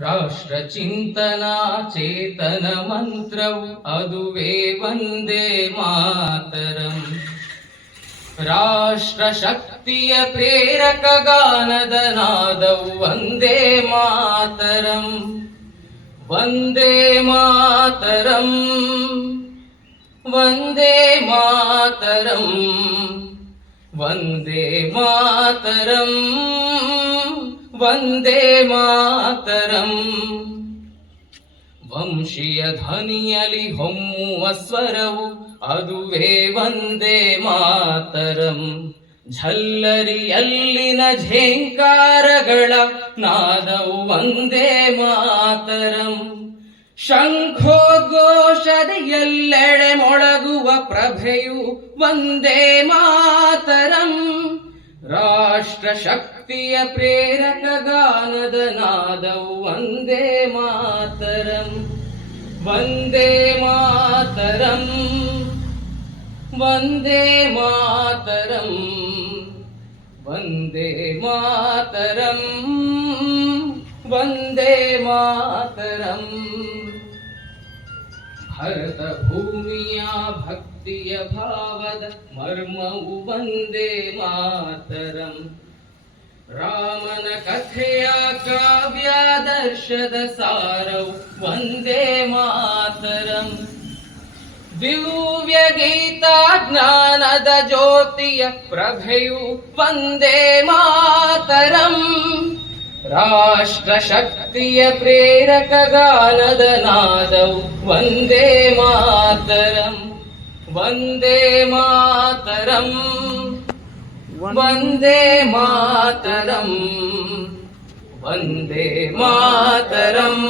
राष्ट्रचिन्तनाचेतनमन्त्रौ अदुवे वन्दे मातरम्। राष्ट्रशक्तिय प्रेरकगानदनादौ वन्दे मातरम्। वन्दे मातरम्। वन्दे मातरम्। वन्दे मातरम्। ವಂದೇ ಮಾತರಂ. ವಂಶಿಯ ಮಾತರಂ ವಂಶೀಯ ಧ್ವನಿಯಲಿ ಹೊಮ್ಮುವ ಸ್ವರವು ಅದುವೇ ವಂದೇ ಮಾತರಂ. ಝಲ್ಲರಿಯಲ್ಲಿನ ಝೇಂಕಾರಗಳ ನಾದವು ವಂದೇ ಮಾತರಂ. ಶಂಖೋದ್ಘೋಷದ ಎಲ್ಲೆಡೆ ಮೊಳಗುವ ಪ್ರಭೆಯು ವಂದೇ ಮಾತರಂ. राष्ट्रशक्तिय प्रेरकगानदनादौ वन्दे मातरम्। वन्दे मातरम्। वन्दे मातरम्। वन्दे मातरम्। वन्दे मातरम्। हरत भूमिया भक्तिय भावद मर्मौ वन्दे मातरम्। रामन कथया काव्यादर्शद सारौ वन्दे मातरम्। दिव्यगीता ज्ञानद ज्योतिय प्रभयु वन्दे मातरम्। राष्ट्रशक्तिय प्रेरकगानदनादौ वन्दे मातरम् वन्दे मातरम् वन्दे मातरम् वन्दे मातरम्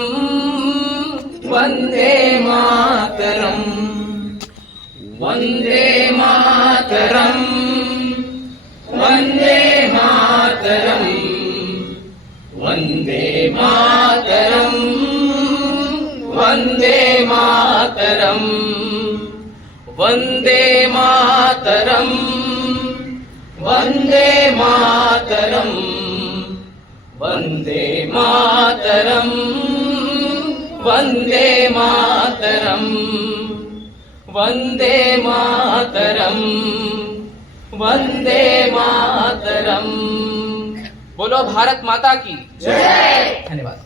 वन्दे मातरम् वन्दे मातरम्। वंदे मातरम। वंदे मातरम। वंदे मातरम। वंदे मातरम। वंदे मातरम। वंदे मातरम। वंदे मातरम। बोलो भारत माता की। धन्यवाद।